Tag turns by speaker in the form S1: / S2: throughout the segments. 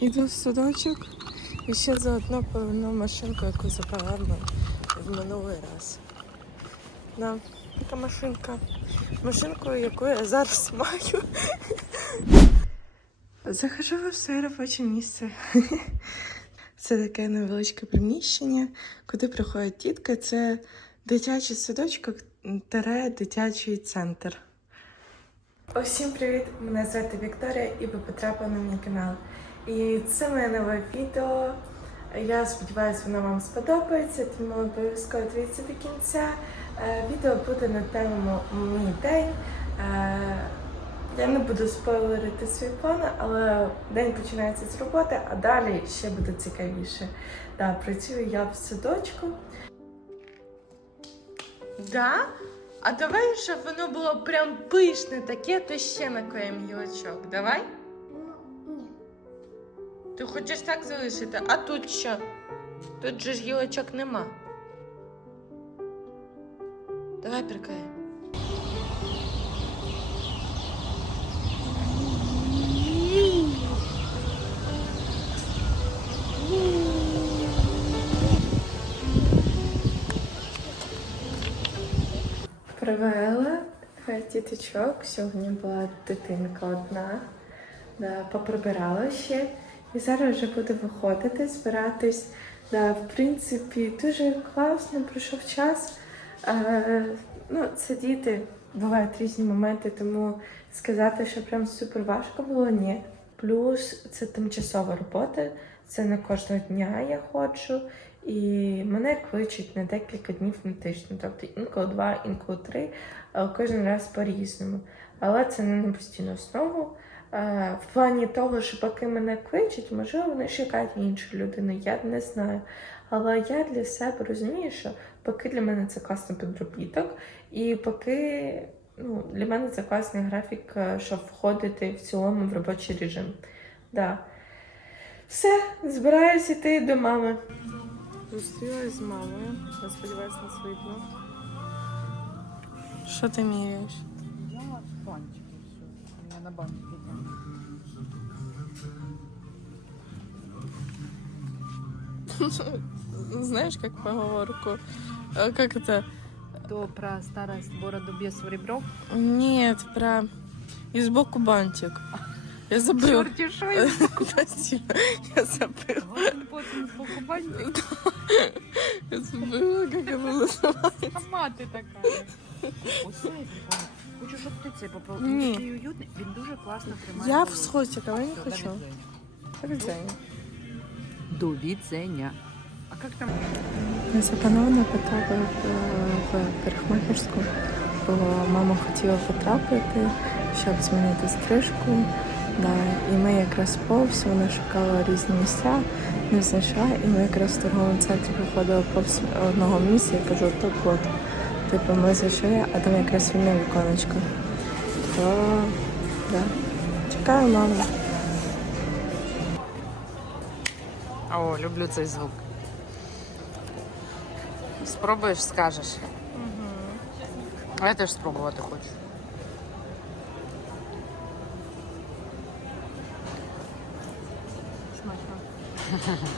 S1: Іду в садочок і ще заодно поверну машинку, яку ми в минулий раз. Да, така машинка. Машинку, яку я зараз маю. Захожу в своє робоче місце. Це таке невеличке приміщення, куди приходить тітка. Це дитячий садочок тере дитячий центр. Усім привіт! Мене звати Вікторія і ви потрапили на мій канал. І це моє нове відео. Я сподіваюся, воно вам сподобається, тому обов'язково дивіться до кінця. Е, Відео буде на тему Мій день. Е, Я не буду спойлерити свої плани, але день починається з роботи, а далі ще буде цікавіше. Да, працюю я в садочку. Да? А давай, щоб воно було прям пишне таке, то ще накоїмо гілочок. Давай? Ти хочеш так залишити? А тут що? Тут же ж гілочок нема. Давай приклеїмо. Привела е, діточок. Сьогодні була дитинка одна. Да, поприбирала ще. І зараз вже буду виходити, збиратись. Да, в принципі, дуже класно пройшов час. Е, ну, це діти, бувають різні моменти, тому сказати, що прям супер важко було, ні. Плюс це тимчасова робота, це не кожного дня я ходжу. І мене кличуть на декілька днів на тиждень, тобто інколи два, інколи три, але кожен раз по-різному. Але це не на постійну основу. Е, В плані того, що поки мене кличуть, можливо, вони шукають іншу людину, я не знаю. Але я для себе розумію, що поки для мене це класний підробіток, і поки ну, для мене це класний графік, е, щоб входити в цілому в робочий режим. Да. Все, збираюся йти до мами. Зустрілась з мамою. Я сподіваюся, нас видно. Що ти міряєш?
S2: Я бантики все. Я на бантики
S1: Знаешь, как поговорку? Э, Как это?
S2: То про старость бороду без в ребро.
S1: Нет, про и сбоку бантик. Я забыла.
S2: Чёрти шо из
S1: Спасибо. Я забыла.
S2: Голым потом сбоку бантик.
S1: Я забыла, как это называется.
S2: Сама ти така. Ось цей прикольно. Хочу, щоб ти цей попав.
S1: Ні.
S2: Він такий уютний. Він дуже класно тримає.
S1: Я в
S2: волосся.
S1: схотиках, я не
S2: Всё,
S1: хочу.
S2: до відзення.
S1: До
S2: До відзення. А як там?
S1: Я запановано потрапила в, в парикмахерську, бо мама хотіла потрапити, щоб змінити стрижку. Да, і ми якраз повз, вона шукала різні місця, не знайшла, і ми якраз в торговому центрі виходили повз одного місця і кажу, то от. Типу ми зайшли, а там якраз вільне віконечко. То да. Чекаю маму.
S2: О, люблю цей звук. Спробуєш, скажеш. А я теж спробувати хочу.
S1: Смачно.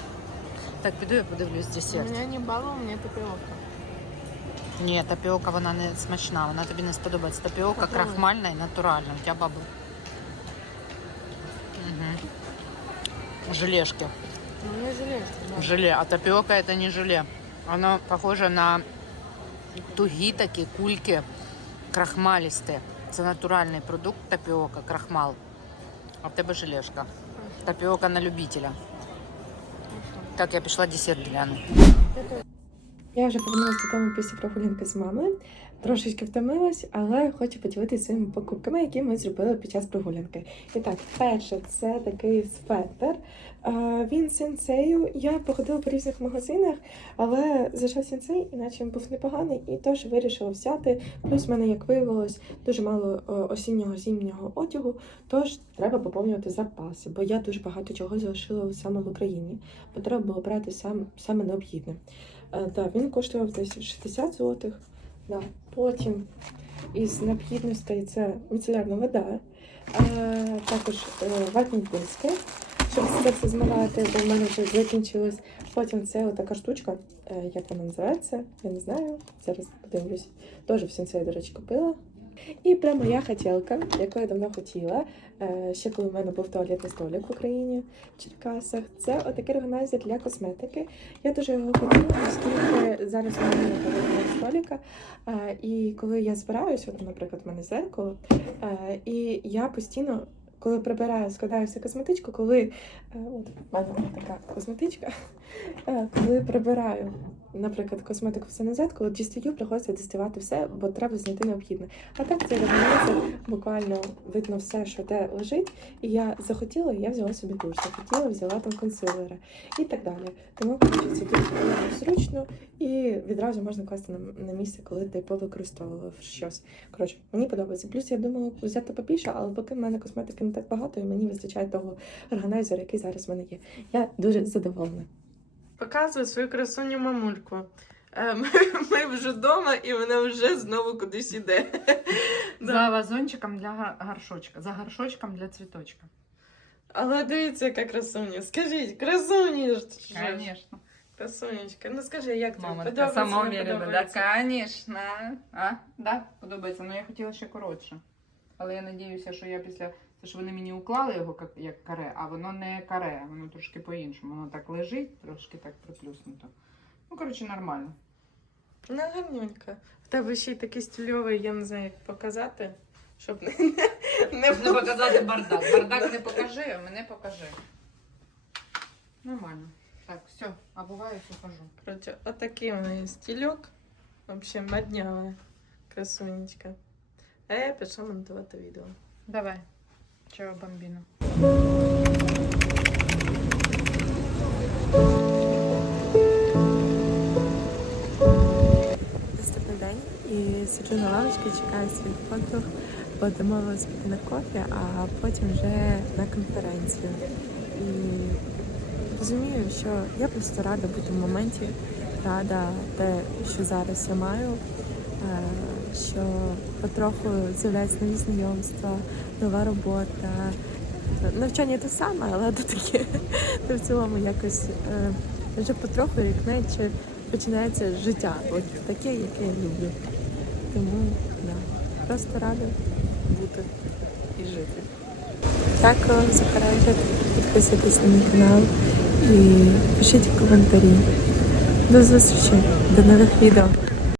S2: Так, піду я подивлюсь десерт.
S1: не балу, у мене тапіока.
S2: Ні, тапіока вона не смачна, вона тобі не сподобається. Тапіока
S1: Попробуй.
S2: крахмальна і натуральна. У тебе бабу. Угу. Желешки.
S1: Мені железно, да.
S2: Желе. А тапиока это не желе. Оно похоже на тугі такі кульки крахмалісті. Це натуральний продукт тапіока, крахмал. А в тебе желешка. Тапіока на любителя. Так, я пішла десерт глянути.
S1: Я вже повернулася додому після прогулянки з мамою. Трошечки втомилась, але хочу поділитися своїми покупками, які ми зробили під час прогулянки. І так, перше, це такий светр. Е, Він сенсею. Я походила по різних магазинах, але зайшов сенсей, іначе він був непоганий, і теж вирішила взяти. Плюс в мене, як виявилось, дуже мало е, осіннього зимнього одягу, тож треба поповнювати запаси, бо я дуже багато чого залишила саме в Україні, бо треба було брати сам, саме необхідне. Е, Да, він коштував десь 60 злотих. Да. Потім із необхідностей це міцелярна вода, а, також е, ватні диски, щоб це все змивати, бо в мене вже закінчилось. Потім це така штучка, е, як вона називається, я не знаю. Зараз подивлюсь. Теж в сенсей, до речі, купила. І прямо моя хотілка, яку я давно хотіла, е, ще коли в мене був туалетний столик в Україні в Черкасах. Це отакий органайзер для косметики. Я дуже його хотіла, оскільки зараз у мене туалетного столика. Е, І коли я збираюсь, от, наприклад, в мене зеркало, е, і я постійно. Коли прибираю, складаю всю косметичку, коли от в мене така косметичка, коли прибираю, наприклад, косметику все назад, коли дістаю, приходиться діставати все, бо треба знайти необхідне. А так це робиться буквально видно все, що де лежить. І я захотіла, я взяла собі душ, захотіла, взяла там консилери і так далі. Тому це дуже зручно і відразу можна класти на, на місце, коли ти повикористовував щось. Коротше, мені подобається. Плюс я думала взяти побільше, але поки в мене косметики не так багато, і мені вистачає того органайзера, який зараз в мене є. Я дуже задоволена.
S3: Показую свою красуню мамульку. Е, Ми, вже вдома і вона вже знову кудись іде.
S2: За вазончиком для горшочка, за горшочком для цвіточка.
S3: Але дивіться, яка красуня. Скажіть, красуні ж.
S2: Конечно.
S3: Красунечка. Ну скажи, як тобі?
S2: Мама
S3: Подобається, не
S2: самоуверена, да,
S3: подобається?
S2: конечно. А? Да, подобається. Ну я хотіла ще коротше. Але я надіюся, що я після. Те, що вони мені уклали його як, каре, а воно не каре, воно трошки по-іншому. Воно так лежить, трошки так приплюснуто. Ну, коротше, нормально.
S3: Ну, гарнюнька. В тебе ще й такий стильовий, я не знаю, як показати, щоб не, не,
S2: Не показати бардак. Бардак не покажи, а мене покажи. Нормально. Так, все, обуваюсь, ухожу.
S3: Короче, отакий у неї стильок. Вообще моднява. Красунечка. А я пішла монтувати відео.
S2: Давай. Чао, бомбіно.
S1: Наступний день і сиджу на лавочці, чекаю своїх подруг, бо домовилась піти на кофі, а потім вже на конференцію. І розумію, що я просто рада бути в моменті, рада те, що зараз я маю, е, що потроху з'являються нові знайомства, нова робота. Навчання те саме, але то таке то в цілому якось е, вже потроху рік наче починається життя, от таке, яке я люблю. Тому да, просто рада бути і жити. Дякую вам за перегляд. Підписуйтесь на мій канал і пишіть коментарі. До зустрічі, до нових відео.